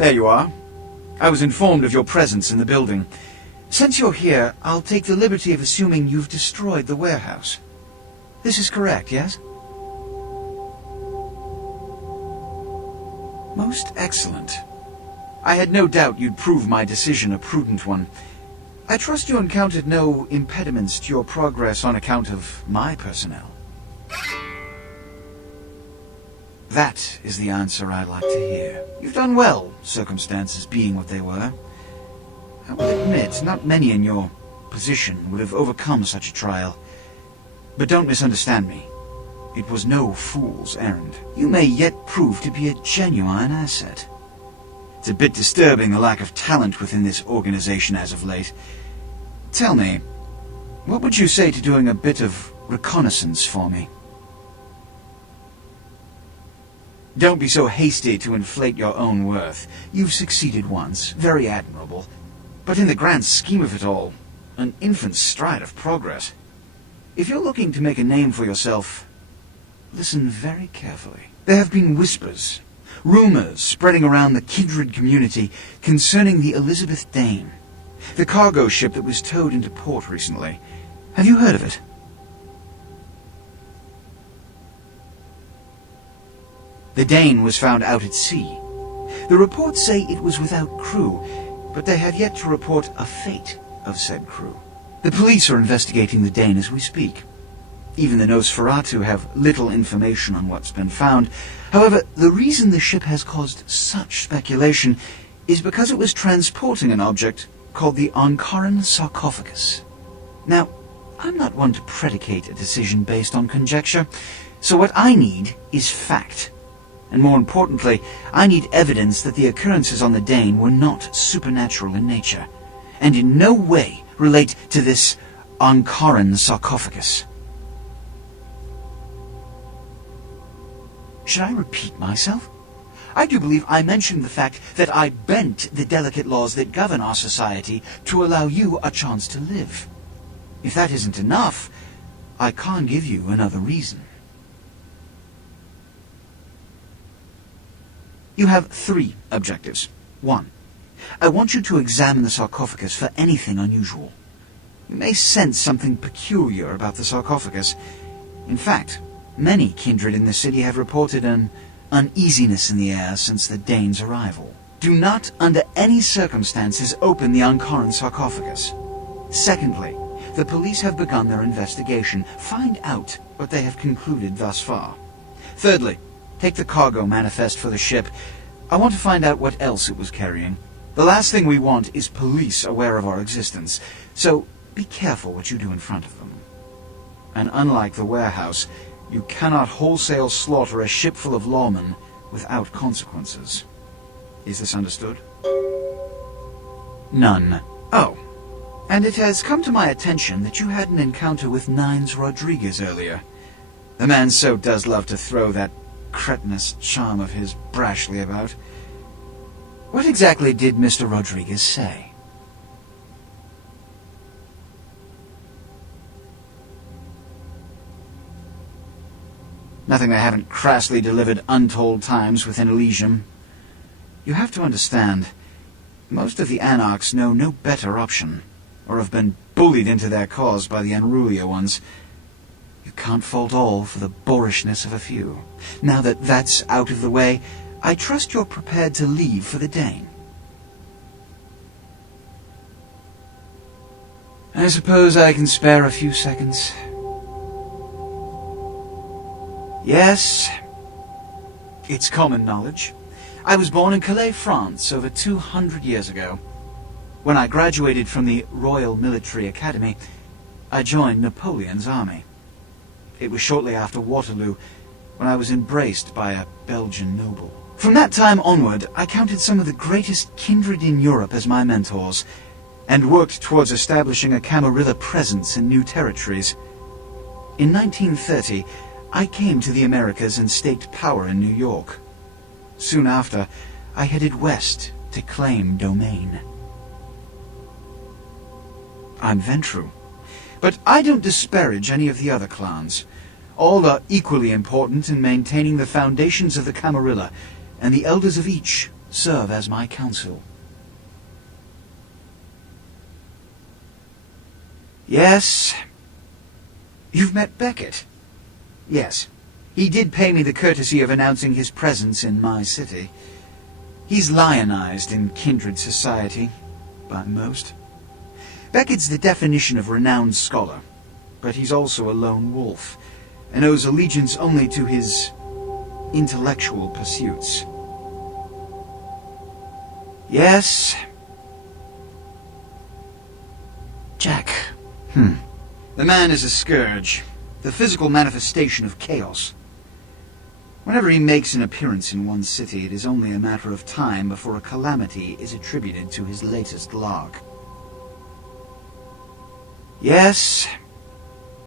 There you are. I was informed of your presence in the building. Since you're here, I'll take the liberty of assuming you've destroyed the warehouse. This is correct, yes? Most excellent. I had no doubt you'd prove my decision a prudent one. I trust you encountered no impediments to your progress on account of my personnel. That is the answer I like to hear. You've done well, circumstances being what they were. I will admit, not many in your position would have overcome such a trial. But don't misunderstand me. It was no fool's errand. You may yet prove to be a genuine asset. It's a bit disturbing the lack of talent within this organization as of late. Tell me, what would you say to doing a bit of reconnaissance for me? Don't be so hasty to inflate your own worth. You've succeeded once, very admirable. But in the grand scheme of it all, an infant stride of progress. If you're looking to make a name for yourself, listen very carefully. There have been whispers, rumors spreading around the kindred community concerning the Elizabeth Dane, the cargo ship that was towed into port recently. Have you heard of it? The Dane was found out at sea. The reports say it was without crew, but they have yet to report a fate of said crew. The police are investigating the Dane as we speak. Even the Nosferatu have little information on what's been found. However, the reason the ship has caused such speculation is because it was transporting an object called the Ankaran sarcophagus. Now, I'm not one to predicate a decision based on conjecture, so what I need is fact. And more importantly, I need evidence that the occurrences on the Dane were not supernatural in nature, and in no way relate to this Ankaran sarcophagus. Should I repeat myself? I do believe I mentioned the fact that I bent the delicate laws that govern our society to allow you a chance to live. If that isn't enough, I can't give you another reason. You have 3 objectives. 1. I want you to examine the sarcophagus for anything unusual. You may sense something peculiar about the sarcophagus. In fact, many kindred in the city have reported an uneasiness in the air since the Dane's arrival. Do not, under any circumstances, open the Ankaran sarcophagus. Secondly, the police have begun their investigation. Find out what they have concluded thus far. Thirdly, take the cargo manifest for the ship. I want to find out what else it was carrying. The last thing we want is police aware of our existence, so be careful what you do in front of them. And unlike the warehouse, you cannot wholesale slaughter a ship full of lawmen without consequences. Is this understood? None. Oh, and it has come to my attention that you had an encounter with Nines Rodriguez earlier. The man so does love to throw that cretinous charm of his brashly about. What exactly did Mr. Rodriguez say? Nothing I haven't crassly delivered untold times within Elysium. You have to understand, most of the Anarchs know no better option, or have been bullied into their cause by the unrulier ones. You can't fault all for the boorishness of a few. Now that that's out of the way, I trust you're prepared to leave for the Dane. I suppose I can spare a few seconds. Yes, it's common knowledge. I was born in Calais, France, over 200 years ago. When I graduated from the Royal Military Academy, I joined Napoleon's army. It was shortly after Waterloo, when I was embraced by a Belgian noble. From that time onward, I counted some of the greatest kindred in Europe as my mentors, and worked towards establishing a Camarilla presence in new territories. In 1930, I came to the Americas and staked power in New York. Soon after, I headed west to claim domain. I'm Ventrue, but I don't disparage any of the other clans. All are equally important in maintaining the foundations of the Camarilla, and the elders of each serve as my counsel. Yes. You've met Beckett? Yes. He did pay me the courtesy of announcing his presence in my city. He's lionized in kindred society, by most. Beckett's the definition of renowned scholar, but he's also a lone wolf, and owes allegiance only to his intellectual pursuits. Yes. Jack. The man is a scourge, the physical manifestation of chaos. Whenever he makes an appearance in one city, it is only a matter of time before a calamity is attributed to his latest lark. Yes,